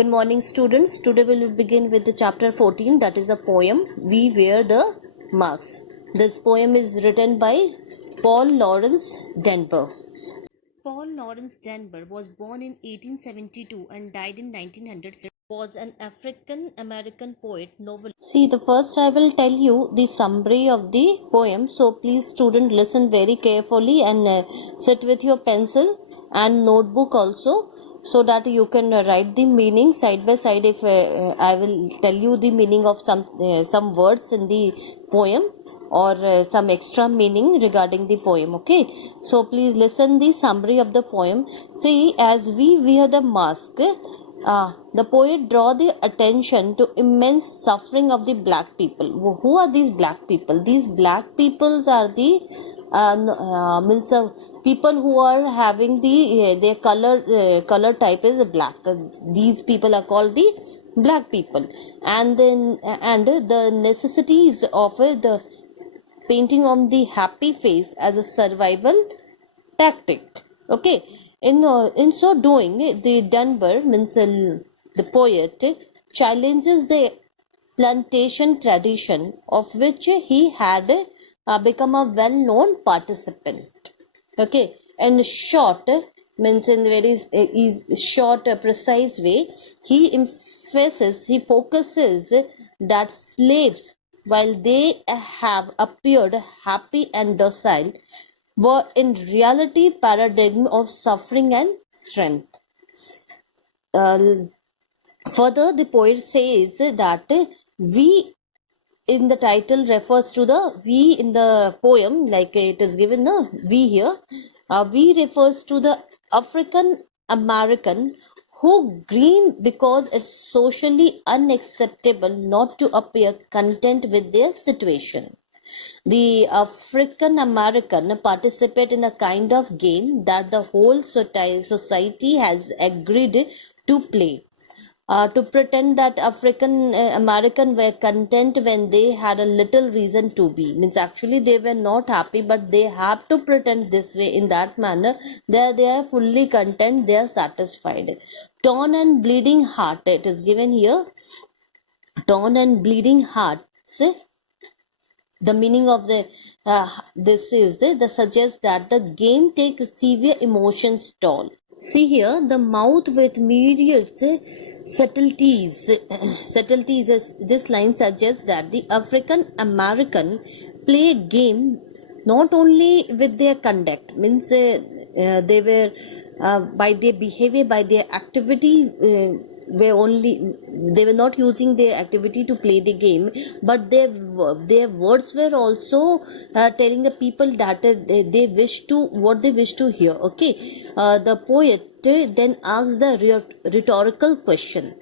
Good morning, students. Today we will begin with the chapter 14, that is a poem, We Wear the Masks. This poem is written by Paul Laurence Dunbar. Paul Laurence Dunbar was born in 1872 and died in 1906. Was an African American poet, novelist. See, the first I will tell you the summary of the poem. So please, student, listen very carefully and sit with your pencil and notebook also, so that you can write the meaning side by side. If I will tell you the meaning of some words in the poem, or some extra meaning regarding the poem. Okay, so please listen the summary of the poem. See, as we wear the mask, the poet draw the attention to immense suffering of the black people. Who are these black people? These black peoples are the people who are having their color type is black. These people are called the black people, and the necessities of the painting on the happy face as a survival tactic. Okay, in so doing, the Dunbar means the poet challenges the plantation tradition of which he had become a well-known participant. Okay, and short means in very short, precise way, he focuses that slaves, while they have appeared happy and docile, were in reality paradigm of suffering and strength. Further, the poet says that we in the title refers to the we in the poem, like it is given the we here. We refers to the African American who green because it's socially unacceptable not to appear content with their situation. The African American participate in a kind of game that the whole society has agreed to play. To pretend that African American were content when they had a little reason to be. Means actually they were not happy, but they have to pretend this way, in that manner. They are fully content, they are satisfied. Torn and bleeding heart, it is given here. Torn and bleeding hearts. The meaning of this is the suggests that the game takes severe emotions toll. See here, the mouth with myriad subtleties. This line suggests that the African American play a game not only with their conduct, means they were by their behavior, by their activity. They were not using their activity to play the game, but their words were also telling the people that they wish to what they wish to hear. Okay, the poet then asks the rhetorical question.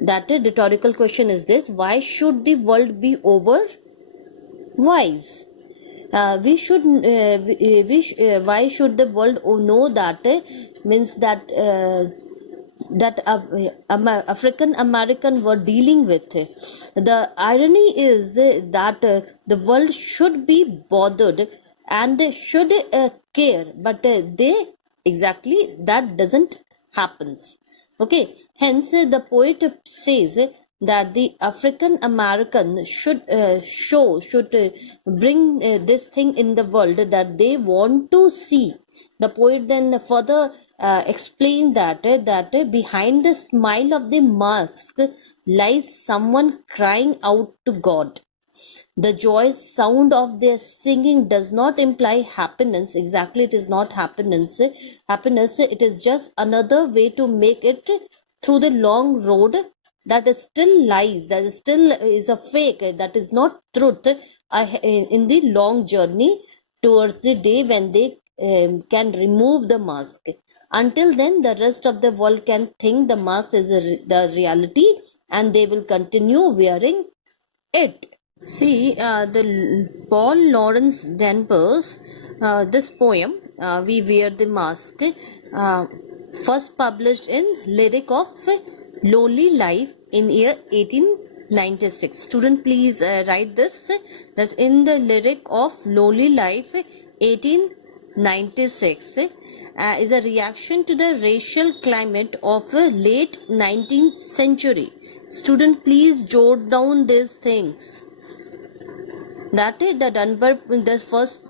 That rhetorical question is this: why should the world be over wise? Why should the world know that means that African American were dealing with. The irony is that the world should be bothered and should care, but they exactly that doesn't happens. Okay, hence the poet says that the African American should bring this thing in the world that they want to see. The poet then further explained that behind the smile of the mask lies someone crying out to God. The joyous sound of their singing does not imply happiness. Exactly, it is not happiness. It is just another way to make it through the long road that is still lies, that is still is a fake, that is not truth, in the long journey towards the day when they can remove the mask. Until then, the rest of the world can think the mask is the reality, and they will continue wearing it. See, the Paul Laurence Dunbar's this poem, We Wear the Mask, first published in Lyric of Lonely Life in year 1896. Student, please write this. That's in the Lyric of Lonely Life 1896. 96 is a reaction to the racial climate of late 19th century. Student, please jot down these things. That is the Dunbar, this first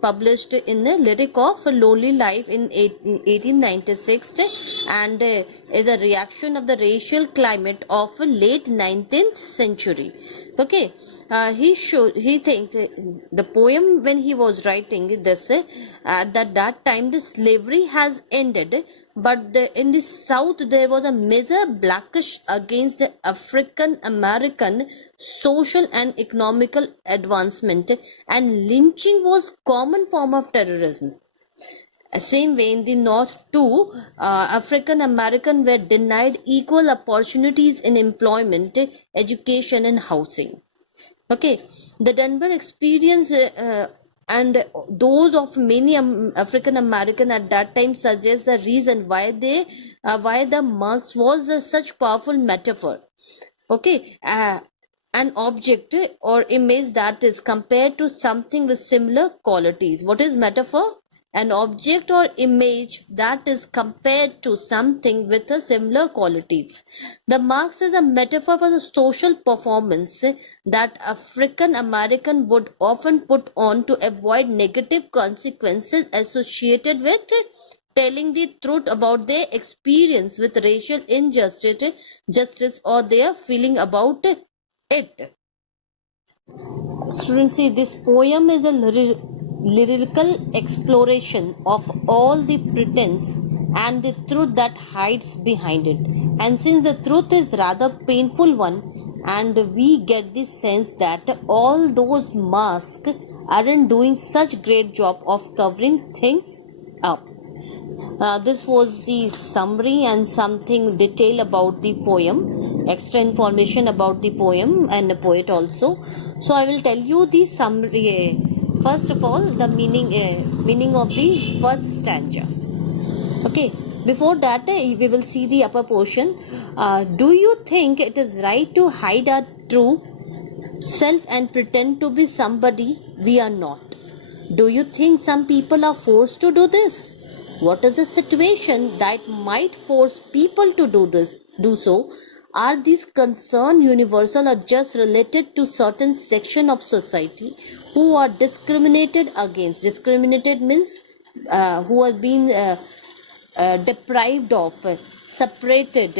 published in the Lyric of a Lonely Life in 1896, and is a reaction of the racial climate of late 19th century. Okay, he thinks the poem, when he was writing this, at that time the slavery has ended, but in the South there was a major blackish against the African American social and economical advancement, and lynching was common form of terrorism. Same way in the North too, African American were denied equal opportunities in employment, education and housing. Okay, the Denver experience and those of many African American at that time suggest the reason why the Marx was such powerful metaphor. Okay, an object or image that is compared to something with similar qualities. What is metaphor? An object or image that is compared to something with a similar qualities. The Marx is a metaphor for the social performance that African American would often put on to avoid negative consequences associated with telling the truth about their experience with racial justice or their feeling about it. Students, see, this poem is a lyrical exploration of all the pretense and the truth that hides behind it. And since the truth is rather painful one, and we get the sense that all those masks aren't doing such great job of covering things up. This was the summary and something detail about the poem, extra information about the poem and the poet also. So I will tell you the summary. First of all, the meaning of the first stanza. Okay, before that we will see the upper portion. Do you think it is right to hide our true self and pretend to be somebody we are not? Do you think some people are forced to do this? What is the situation that might force people to do so? Are these concerns universal or just related to certain section of society who are discriminated against? Discriminated means who have been deprived of, separated,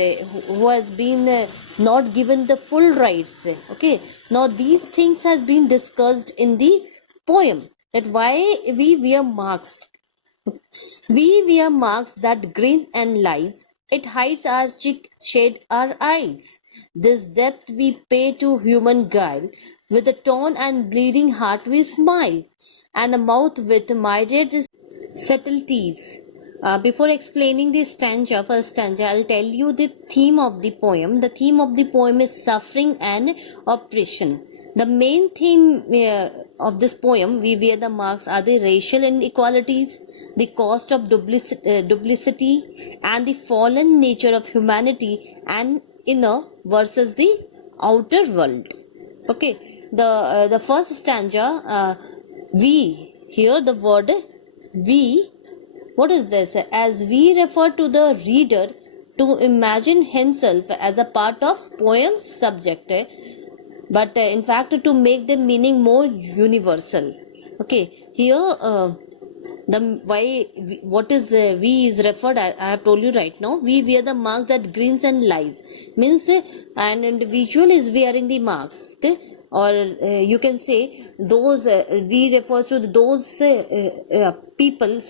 who has been not given the full rights. Okay, now these things has been discussed in the poem, that why we wear masks. We wear masks that grin and lies. It hides our cheek, shade our eyes. This depth we pay to human guile. With a torn and bleeding heart we smile, and a mouth with myriad subtleties. Before explaining the first stanza, I'll tell you the theme of the poem. The theme of the poem is suffering and oppression. The main theme of this poem, we wear the marks, are the racial inequalities, the cost of duplicity, and the fallen nature of humanity and inner versus the outer world. Okay, the first stanza, we, here the word we, what is this? As we refer to the reader to imagine himself as a part of poem's subject, but in fact to make the meaning more universal. Okay, here the why what is we is referred, I have told you right now. We wear the mask that grins and lies, means an individual is wearing the mask, or you can say those we refers to those people,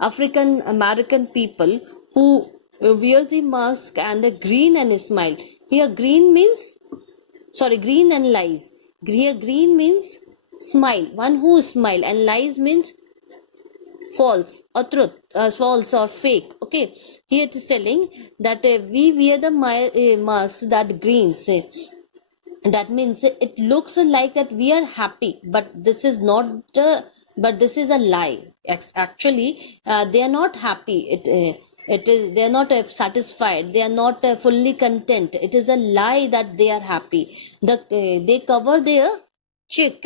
African American people who wear the mask and grin and smile. Here green means, green and lies. Here green means smile, one who smile, and lies means false or truth, false or fake. Okay, here it is telling that we wear the mask that greens. That means it looks like that we are happy, but this is not. But this is a lie. Actually, they are not happy. It is they are not satisfied. They are not fully content. It is a lie that they are happy. They cover their cheek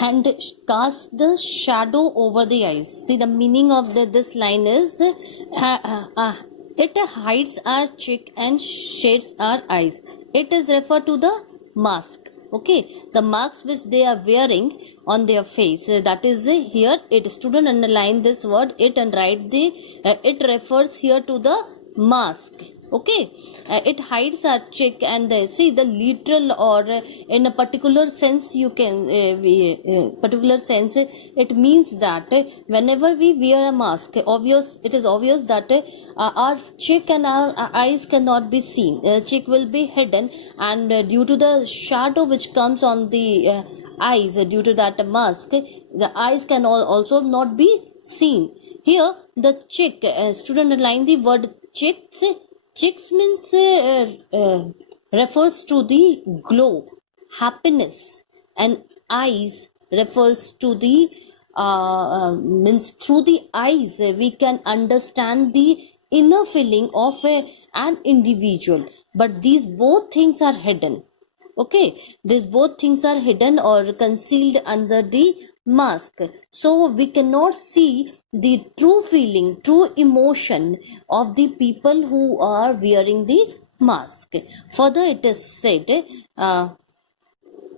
and cast the shadow over the eyes. See, the meaning of this line is it hides our cheek and shades our eyes. It is referred to the mask. Okay, the marks which they are wearing on their face, that is here. It student underline this word it and write the it refers here to the mask. Okay, it hides our cheek, and see, the literal or in a particular sense, you can particular sense, it means that whenever we wear a mask, it is obvious that our cheek and our eyes cannot be seen. Cheek will be hidden, and due to the shadow which comes on the eyes, due to that mask, the eyes can also not be seen. Here the cheek, student underline the word cheeks. Cheeks means refers to the glow, happiness, and eyes refers to the means through the eyes we can understand the inner feeling of an individual. But these both things are hidden. Okay, these both things are hidden or concealed under the mask, so we cannot see the true feeling, true emotion of the people who are wearing the mask. Further it is said,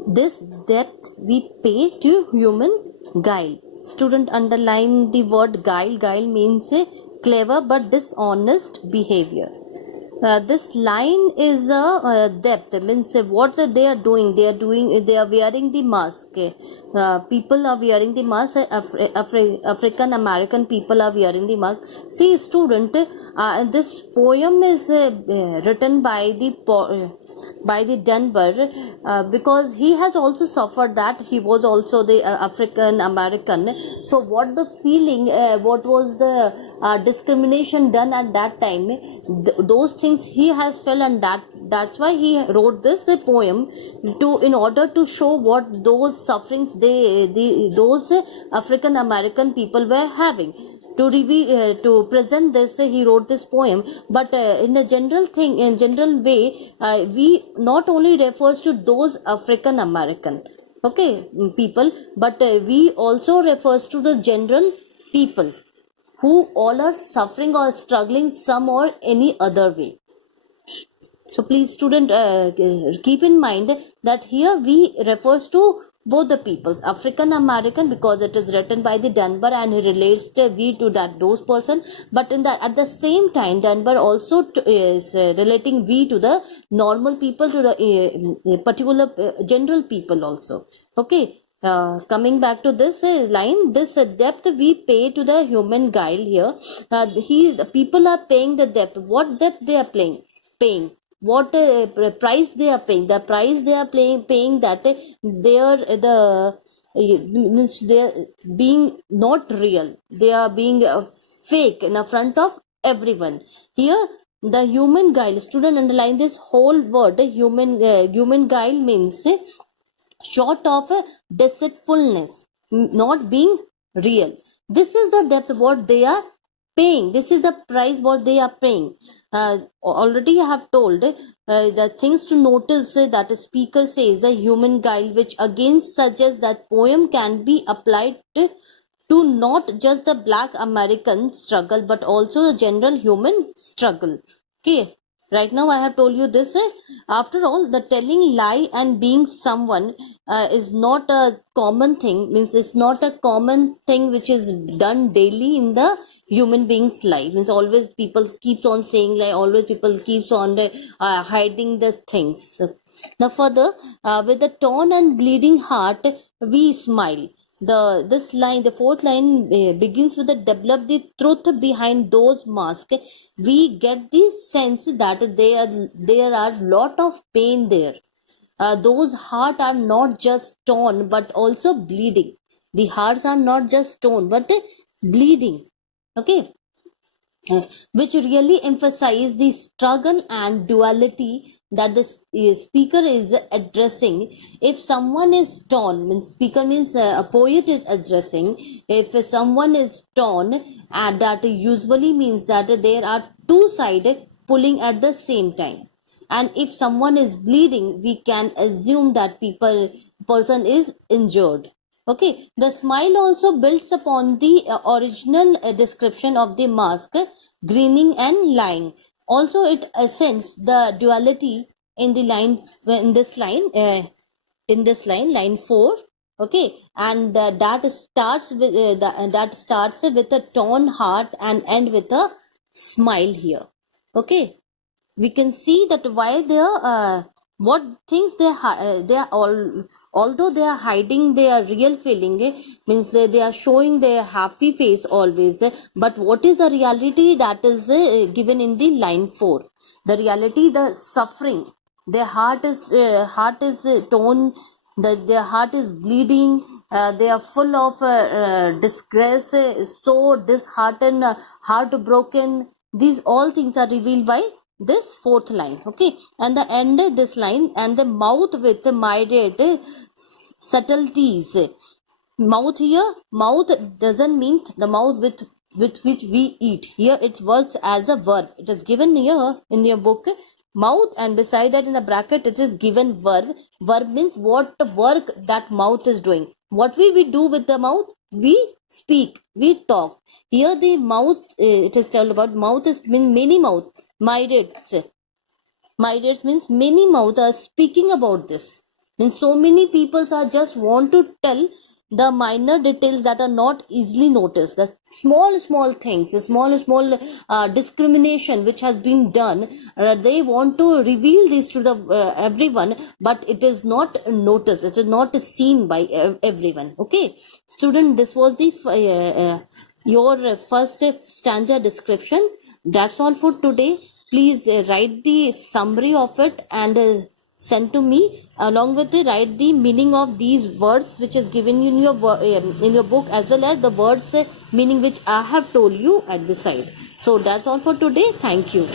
this depth we pay to human guile. Student underline the word guile. Guile means clever but dishonest behavior. This line is a depth, means what they are doing. They are wearing the mask. People are wearing the mask. African American people are wearing the mask. See, student, this poem is written by the Denver, because he has also suffered that. He was also the African American. So what the feeling, what was the discrimination done at that time, those things he has felt, and that's why he wrote this poem, in order to show what those sufferings those African American people were having. To present this, he wrote this poem. But in a general way, we not only refers to those African American, okay, people, but we also refers to the general people who all are suffering or struggling some or any other way. So please, student, keep in mind that here we refers to both the peoples, African American, because it is written by the Denver and he relates the we to those person. But at the same time, Denver also is relating we to the normal people, to the particular general people also. Okay. Coming back to this line, this depth we pay to the human guile here. The people are paying the depth. What depth they are paying? What price they are paying? The price they are paying that they are means they are being not real. They are being fake in the front of everyone. Here the human guile. Student underline this whole word. Human guile means short of deceitfulness, not being real. This is the depth what they are paying. This is the price what they are paying. Already I have told the things to notice that a speaker says the human guile, which again suggests that poem can be applied to not just the black American struggle but also the general human struggle. Okay, right now I have told you this. After all, the telling lie and being someone is not a common thing, means it's not a common thing which is done daily in the human being's life. Means always people keeps on saying lie, always people keeps on hiding the things. Now further, with the torn and bleeding heart we smile. This line, the fourth line, begins with the develop the truth behind those masks. We get the sense that there are lot of pain there. Those hearts are not just torn but also bleeding. The hearts are not just torn but bleeding. Okay, which really emphasize the struggle and duality that the speaker is addressing. If someone is torn, means speaker means a poet is addressing. If someone is torn, and that usually means that there are two sides pulling at the same time. And if someone is bleeding, we can assume that person is injured. Okay, the smile also builds upon the original description of the mask, grinning and lying. Also, it ascends the duality in the lines in this line, line 4. Okay, and that starts with a torn heart and end with a smile here. Okay, we can see that why they are what things they are all, although they are hiding their real feeling, means they are showing their happy face always, but what is the reality that is given in the line 4? The reality, the suffering, their heart is torn, their heart is bleeding, they are full of disgrace, so disheartened, heartbroken. These all things are revealed by this fourth line. Okay, and the end this line, and the mouth with myriad subtleties. Mouth here, mouth doesn't mean the mouth with which we eat. Here it works as a verb. It is given here in your book, mouth, and beside that in the bracket it is given verb. Verb means what work that mouth is doing. What we do with the mouth? We speak, we talk. Here the mouth, it is told about mouth is mean many mouth, myriads. Myriads means many mouths are speaking about this. Means so many people are just want to tell the minor details that are not easily noticed. The small things, the small discrimination which has been done. They want to reveal this to the everyone, but it is not noticed. It is not seen by everyone. Okay, student, this was the your first stanza description. That's all for today. Please write the summary of it and send to me. Along with it, write the meaning of these words which is given in your book, as well as the words meaning which I have told you at this side. So that's all for today. Thank you.